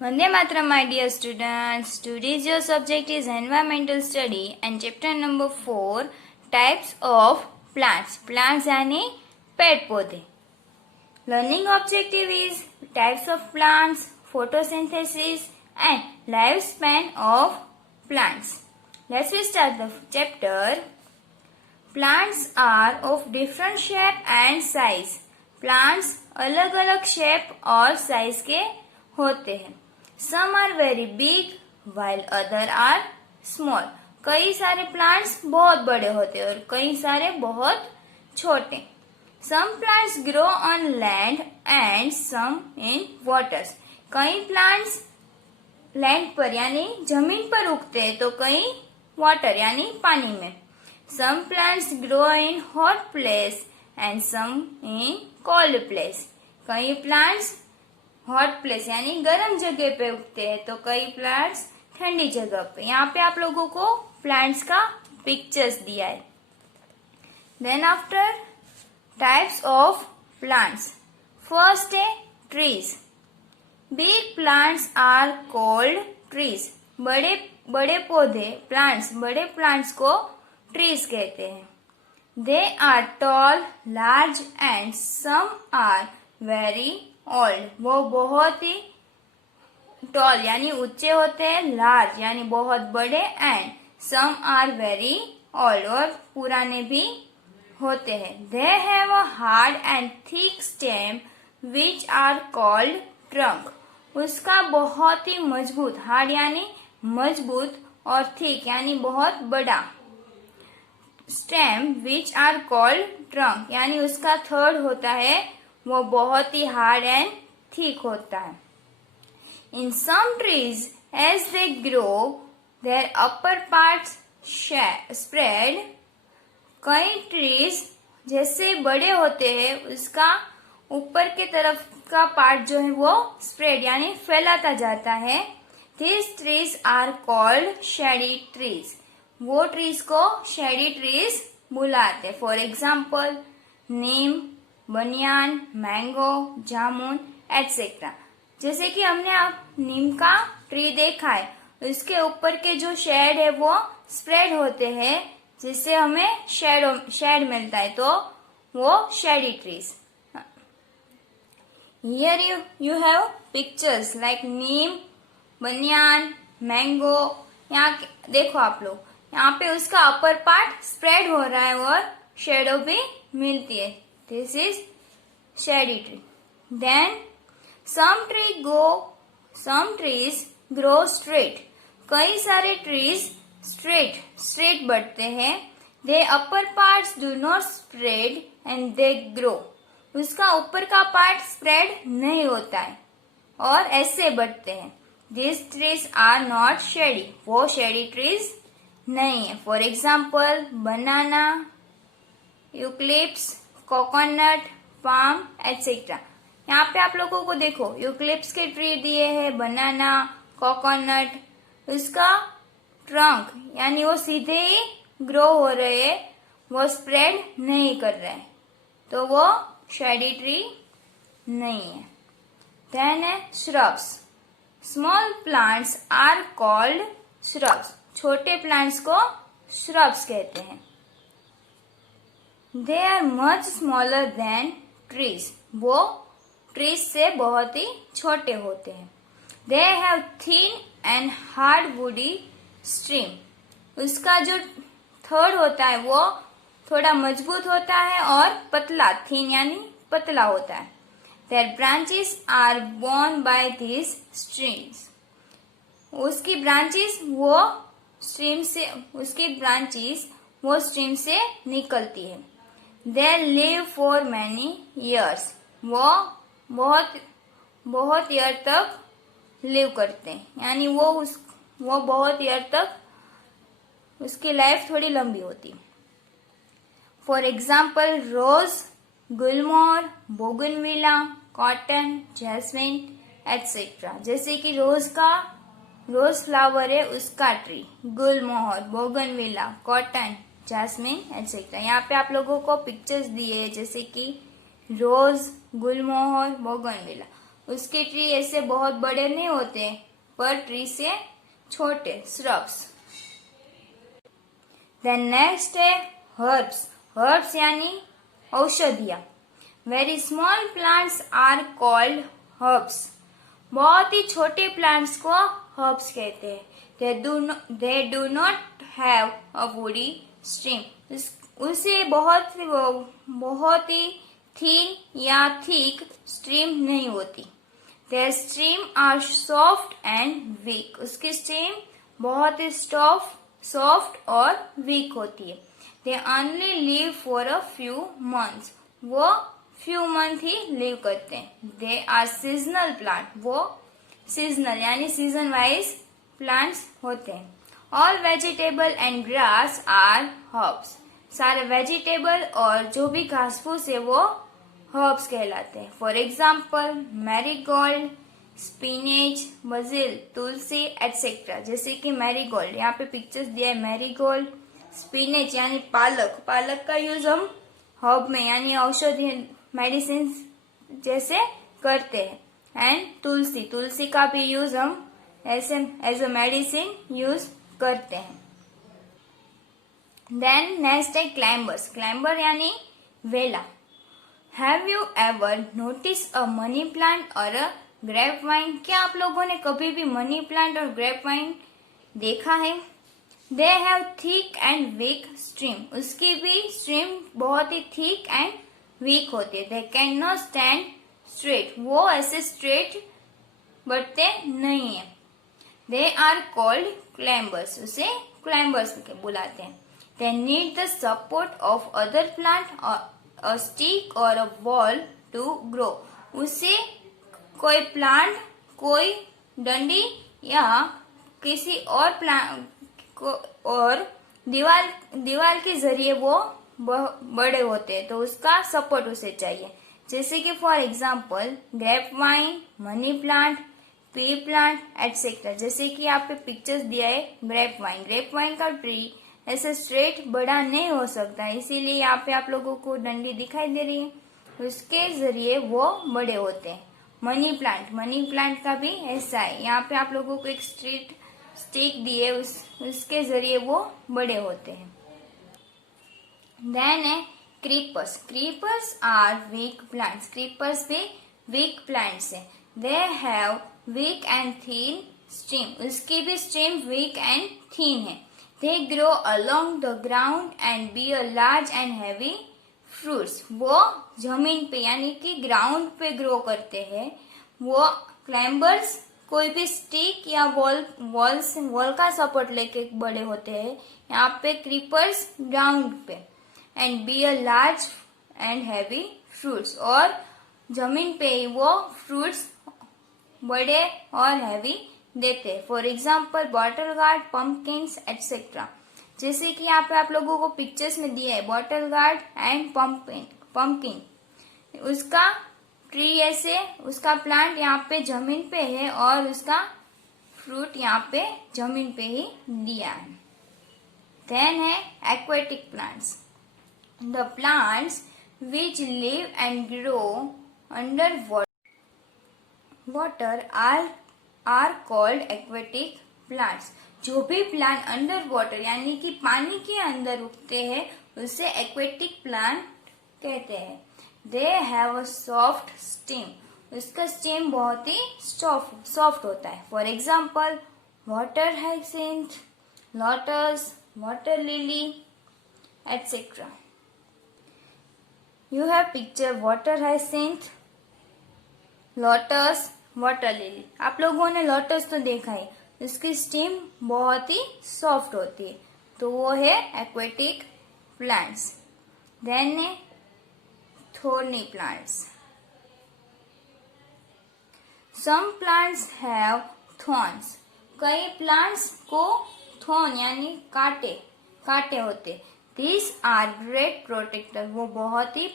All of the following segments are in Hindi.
Vande Mataram, my dear students. Today's your subject is environmental study and chapter number 4, types of plants. Plants यानी पेड़ पौधे. Learning objective is types of plants, photosynthesis and lifespan of plants. Let's start the chapter. Plants are of different shape and size. Plants अलग अलग shape और size के होते हैं. Some are very big while other are small. कई सारे plants बहुत बड़े होते हैं और कई सारे बहुत छोटे. Some plants grow on land and some in waters. कई plants land पर यानी जमीन पर उगते हैं तो कई water यानी पानी में. Some plants grow in hot place and some in cold place. कई plants हॉट प्लेस यानी गर्म जगह पे उगते हैं तो कई प्लांट्स ठंडी जगह पे. यहाँ पे आप लोगों को प्लांट्स का पिक्चर्स दिया है. Then after types of plants. First है trees. Big plants are called trees. बड़े बड़े पौधे प्लांट्स बड़े प्लांट्स को ट्रीज कहते हैं. They are tall large and some are very old. वो बहुत ही टॉल यानी ऊंचे होते हैं, लार्ज यानी बहुत बड़े and some are very old और पुराने भी होते हैं. They have a hard and thick stem which are called trunk. उसका बहुत ही मजबूत, हार्ड यानी मजबूत और थिक यानी बहुत बड़ा, stem which are called trunk यानी उसका थर्ड होता है वो बहुत ही हार्ड एंड थिक होता है. In some trees as they grow their upper parts spread. कई ट्रीज जैसे बड़े होते हैं उसका ऊपर के तरफ का पार्ट जो है वो स्प्रेड यानी फैलाता जाता है. This trees are called shady trees. वो ट्रीज को शेडी ट्रीज बुलाते. For example neem, banyan, mango, jamun etcetera. जैसे कि हमने अब नीम का ट्री देखा है, उसके ऊपर के जो शेड है वो स्प्रेड होते हैं जिससे हमें शेड मिलता है तो वो shady trees. Here you have pictures like neem, banyan, mango. यहाँ देखो आप लोग, यहाँ पे उसका अपर पार्ट स्प्रेड हो रहा है और शेडो भी मिलती है. This is shady tree. Then some trees grow straight. कई सारे trees straight बढ़ते हैं. Their upper parts do not spread and they grow. उसका ऊपर का पार्ट स्प्रेड नहीं होता है और ऐसे बढ़ते हैं. These trees are not shady. वो shady trees नहीं है. For example banana, eucalyptus, coconut, palm etcetera. यहाँ पे आप लोगों को देखो यूकलिप्स के ट्री दिए हैं, बनाना, कोकोनट. उसका ट्रंक यानी वो सीधे ही ग्रो हो रहे हैं, वो स्प्रेड नहीं कर रहे हैं तो वो शेडी ट्री नहीं है. देन है shrubs. Small plants are called shrubs. छोटे प्लांट्स को श्रब्स कहते हैं. They are much smaller than trees. वो trees से बहुत ही छोटे होते हैं. They have thin and hard woody stem. उसका जो थर्ड होता है वो थोड़ा मजबूत होता है और पतला, thin यानी पतला होता है. Their branches are borne by these streams. उसकी branches वो stream से निकलती है. They live for many years. वो बहुत ईयर तक लिव करते हैं यानी वो बहुत ईयर तक उसकी लाइफ थोड़ी लंबी होती है. For example rose, gulmohar, bougainvillea, cotton, jasmine etcetera. जैसे कि रोज फ्लावर है उसका tree, gulmohar, bougainvillea, cotton, jasmine etcetera. यहाँ पे आप लोगों को पिक्चर्स दिए जैसे कि रोज, गुलमोहर, बोगनविला. उसके ट्री ऐसे बहुत बड़े नहीं होते, पर ट्री से छोटे, श्रब्स। देन नेक्स्ट है हर्ब्स। हर्ब्स यानी औषधियाँ। Very small plants are called herbs. बहुत ही छोटे प्लांट्स को हर्ब्स कहते हैं। They do not have a woody stream. उसे बहुत ही थीन या थिक स्ट्रीम नहीं होती। Their stream are soft and weak. उसकी स्ट्रीम बहुत ही सॉफ्ट और वीक होती है। They only live for a few months. वो फ्यू मंथ ही लिव करते हैं। They are seasonal plant. वो सीजनल यानी सीजन वाइज प्लांट्स होते हैं। All vegetable and grass are herbs. सारे वेजिटेबल और जो भी घास फूस है वो हर्ब्स कहलाते हैं। For example marigold, spinach, basil, tulsi etcetera. जैसे कि मैरीगोल्ड, यहाँ पे पिक्चर्स दिया है मैरीगोल्ड। स्पिनेच यानी पालक, पालक का यूज हम हर्ब में यानी औषधि मेडिसिन जैसे करते हैं। एंड तुलसी, तुलसी का भी यूज हम ऐसे एज अ मेडिसिन यूज करते हैं। देन नेक्स्ट है क्लाइंबर्स। क्लाइंबर यानी वेला। Have you ever notice a money plant और अ ग्रेप वाइन? क्या आप लोगों ने कभी भी मनी प्लांट और ग्रेप वाइन देखा है? They have thick and weak stream. उसकी भी स्ट्रीम बहुत ही थिक एंड वीक होती है। They can not stand straight. वो ऐसे स्ट्रेट बढ़ते नहीं है। They are called climbers. उसे क्लाइंबर्स बुलाते हैं। They need the support of other plant, a stick और अ वॉल टू ग्रो। उसे कोई प्लांट, कोई डंडी या किसी और प्लांट और दीवार के जरिए वो बड़े होते हैं, तो उसका सपोर्ट उसे चाहिए। जैसे कि for example grape vine, money plant, pea plant etcetera. जैसे कि यहाँ पे पिक्चर्स दिया है ग्रेप वाइन। ग्रेप वाइन का ट्री ऐसे स्ट्रेट बड़ा नहीं हो सकता, इसीलिए यहाँ पे आप लोगों को डंडी दिखाई दे रही है, उसके जरिए वो बड़े होते हैं। मनी प्लांट का भी ऐसा है। यहाँ पे आप लोगों को एक स्टिक दी है, उसके जरिए वो बड़े होते हैं। देन है creepers. Creepers are weak plants. Creepers भी वीक प्लांट्स है। They have weak and thin stream. उसकी भी स्ट्रीम वीक एंड थीन है। They grow along the ground and be a large and heavy fruits. वो जमीन पे यानी कि ग्राउंड पे ग्रो करते हैं। वो क्लाइंबर्स कोई भी स्टिक या वॉल का सपोर्ट लेके बड़े होते हैं। यहाँ पे क्रीपर्स ग्राउंड पे and be a large and heavy fruits, और जमीन पे ही वो फ्रूट्स बड़े और हैवी देते हैं। For example bottle gourd, pumpkins etcetera. जैसे कि यहाँ पे आप लोगों को पिक्चर्स में दिया है बॉटल गार्ड एंड पंपकिन। उसका ट्री ऐसे, उसका प्लांट यहाँ पे जमीन पे है और उसका फ्रूट यहाँ पे जमीन पे ही दिया है। देन है aquatic plants. The plants which live and grow under water are called aquatic plants. जो भी प्लांट अंडर वाटर यानी कि पानी के अंदर उगते हैं उसे एक्वेटिक प्लांट कहते हैं। They have a soft stem. उसका स्टेम बहुत ही सॉफ्ट होता है। For example water hyacinth, lotus, water lily etcetera. You have picture water hyacinth, lotus, water lily. आप लोगों ने लोटस तो देखा है, इसकी स्टेम बहुत ही सॉफ्ट होती है, तो वो है एक्वेटिक प्लांट्स। देन है thorny plants. Some plants have thorns. कई प्लांट्स को थॉर्न यानी कांटे होते। This are great protector. वो बहुत ही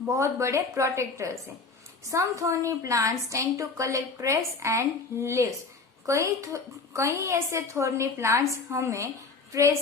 बहुत बड़े प्रोटेक्टर्स हैं। Some thorny plants tend to collect trash and leaves. कई ऐसे थोर्नी प्लांट्स हमें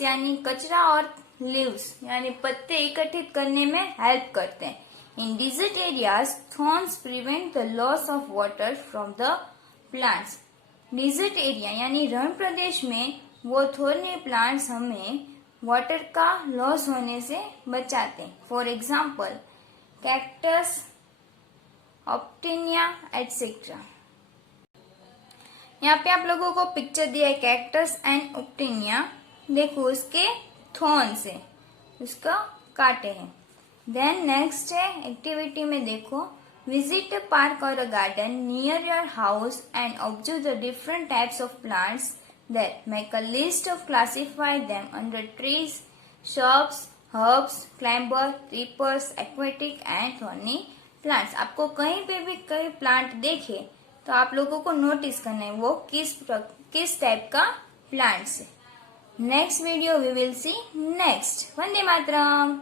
यानी कचरा और लीव्स यानी पत्ते इकट्ठित करने में हेल्प करते हैं। In desert areas, thorns prevent the loss of water from the plants. Desert area यानी रण प्रदेश में वो थोड़े प्लांट्स हमें वाटर का लॉस होने से बचाते हैं. फॉर एग्जाम्पल कैक्टस, ऑप्टेनिया एटसेट्रा. यहाँ पे आप लोगों को पिक्चर दिया है कैक्टस एंड ऑप्टेनिया. देखो उसके थॉर्न्स है, उसका काटे हैं. देन नेक्स्ट है एक्टिविटी में देखो विजिट अ पार्क और a garden near your house and observe the different types of plants there. Make a list of classify them under trees, shrubs, herbs, climber, creepers, aquatic and thorny plants. आपको कहीं पे भी कई प्लांट देखे तो आप लोगों को नोटिस करना है वो किस टाइप का प्लांट्स है. Next video we will see next. Vande Mataram.